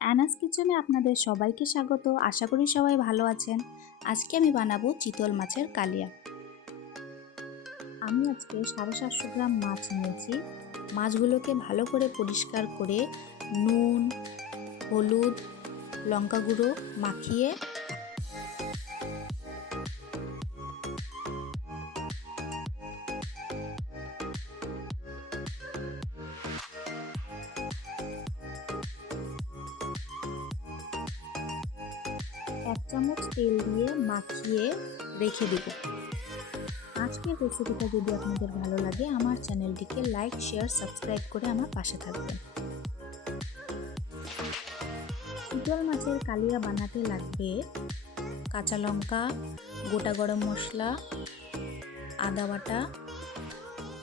অ্যানাস কিচেনে আপনাদের সবাইকে স্বাগত। আশা করি সবাই ভালো আছেন। আজকে আমি বানাবো চিতল মাছের কালিয়া। আমি আজকে 750 গ্রাম মাছ নিয়েছি। মাছগুলোকে ভালো করে পরিষ্কার করে নুন, হলুদ, লঙ্কা গুঁড়ো মাখিয়ে এক চামচ তেল দিয়ে মাখিয়ে রেখে দেব। আজকের রেসিপিটা যদি আপনাদের ভালো লাগে আমার চ্যানেলটিকে লাইক, শেয়ার, সাবস্ক্রাইব করে আমার পাশে থাকবেন। চিতল মাছের কালিয়া বানাতে লাগবে কাঁচা লঙ্কা, গোটা গরম মশলা, আদা বাটা,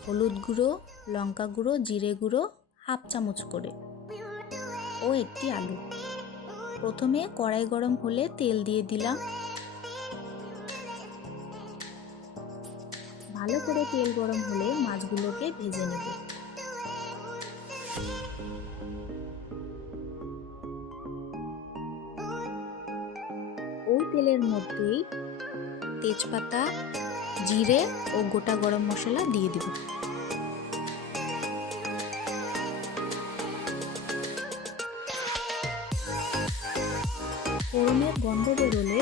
হলুদ গুঁড়ো, লঙ্কা গুঁড়ো, জিরে গুঁড়ো হাফ চামচ করে ও একটি আলু। প্রথমে কড়াই গরম হলে তেল দিয়ে দিলাম। ভালো করে তেল গরম হলে মাছগুলোকে ভেজে নেব। ওই তেলের মধ্যেই তেজপাতা, জিরে ও গোটা গরম মশলা দিয়ে দিব। ফোড়নের গন্ধ বেরোলে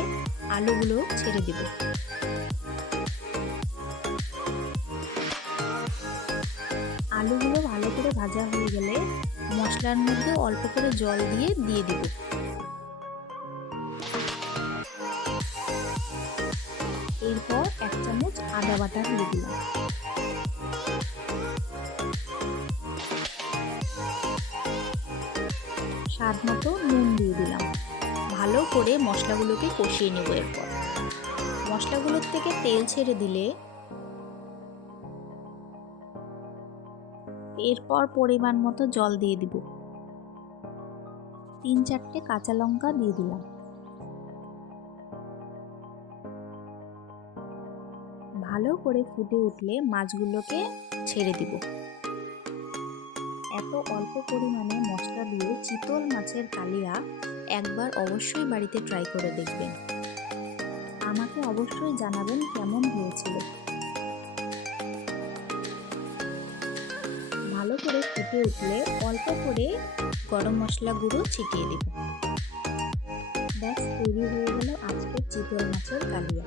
আলুগুলো ছেড়ে দিব। আলুগুলো ভালো করে ভাজা হয়ে গেলে মশলার মধ্যে অল্প করে জল দিয়ে দিব। এরপর এক চামচ আদা বাটা দিয়ে দিলাম। স্বাদ মতো নুন দিয়ে দিলাম। ভালো করে মশলাগুলোকে কষিয়ে নেব। এরপর মশলাগুলোর থেকে তেল ছেড়ে দিলে এরপর পরিমাণ মতো জল দিয়ে দিব। 3-4টে কাঁচা লঙ্কা দিয়ে দিলাম। ভালো করে ফুটে উঠলে মাছগুলোকে ছেড়ে দিব। এত অল্প পরিমাণে মশলা দিয়ে চিতল মাছের কালিয়া একবার অবশ্যই বাড়িতে ট্রাই করে দেখবেন। আমাকে অবশ্যই জানাবেন কেমন হয়েছিল। ভালো করে ফুটে উঠলে অল্প করে গরম মশলা গুঁড়ো ছিটিয়ে দেব। ব্যাস তৈরি হয়ে গেল আজকের চিতল মাছের কালিয়া।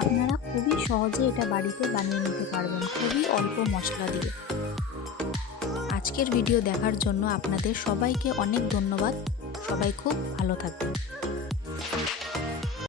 আপনারা খুবই সহজে এটা বাড়িতে বানিয়ে নিতে পারবেন, খুবই অল্প মশলা দিয়ে। আজকের ভিডিও দেখার জন্য আপনাদের সবাইকে অনেক ধন্যবাদ। সবাই খুব ভালো থাকবেন।